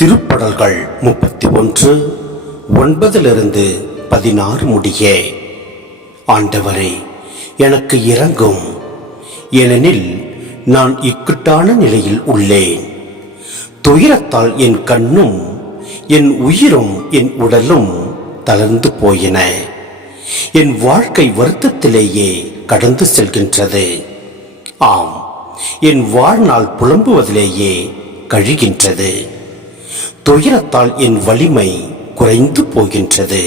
திருப்படல்கள் 31 9-16 முடிய. ஆண்டவரே, எனக்கு இரங்கும், ஏனெனில் நான் இக்கட்டான நிலையில் உள்ளேன். துயரத்தால் என் கண்ணும் என் உயிரும் என் உடலும் தளர்ந்து போயின. என் வாழ்க்கை வருத்தத்திலேயே கடந்து செல்கின்றது. ஆம், என் வாழ்நாள் புலம்புவதிலேயே கழிகின்றது. துயரத்தால் என் வலிமை குறைந்து போகின்றது.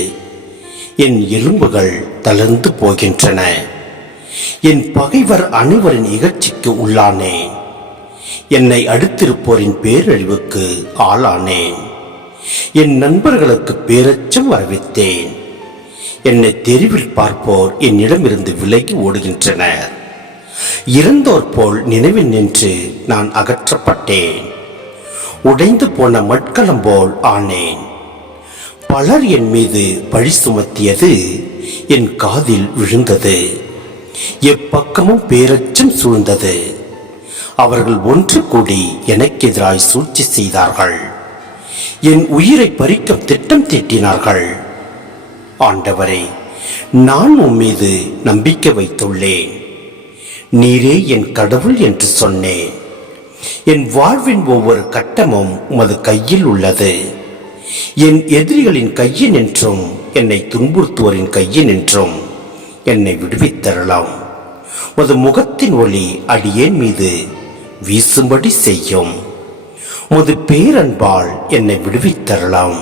என் எலும்புகள் தளர்ந்து போகின்றன. என் பகைவர் அனைவரின் இகழ்ச்சிக்கு உள்ளானேன். என்னை அடுத்திருப்போரின் பேரழிவுக்கு ஆளானேன். என் நண்பர்களுக்கு பேரச்சம் வரவித்தேன். என்னை தெருவில் பார்ப்போர் என்னிடமிருந்து விலகி ஓடுகின்றனர். இறந்தோர் போல் நினைவில் நின்று நான் அகற்றப்பட்டேன். உடைந்து போன மட்கலம் போல் ஆனேன். பலர் என் மீது பழி சுமத்தியது என் காதில் விழுந்தது. எப்பக்கமும் பேரச்சம் சூழ்ந்தது. அவர்கள் ஒன்று கூடி எனக்கு எதிராய் சூழ்ச்சி செய்தார்கள். என் உயிரை பறிக்க திட்டம் தீட்டினார்கள். ஆண்டவரே, நான் உம்மீது நம்பிக்கை வைத்துள்ளேன். நீரே என் கடவுள் என்று சொன்னேன். என் வாழ்வின் ஒவ்வொரு கட்டமும் உமது கையில் உள்ளது. என் எதிரிகளின் கையில் நின்றும் என்னை துன்புறுத்துவோரின் கையில் நின்றும் என்னை விடுவித்தரலாம். உமது முகத்தின் ஒளி அடியேன் மீது வீசும்படி செய்யும். உமது பேரன்பால் என்னை விடுவித்தரலாம்.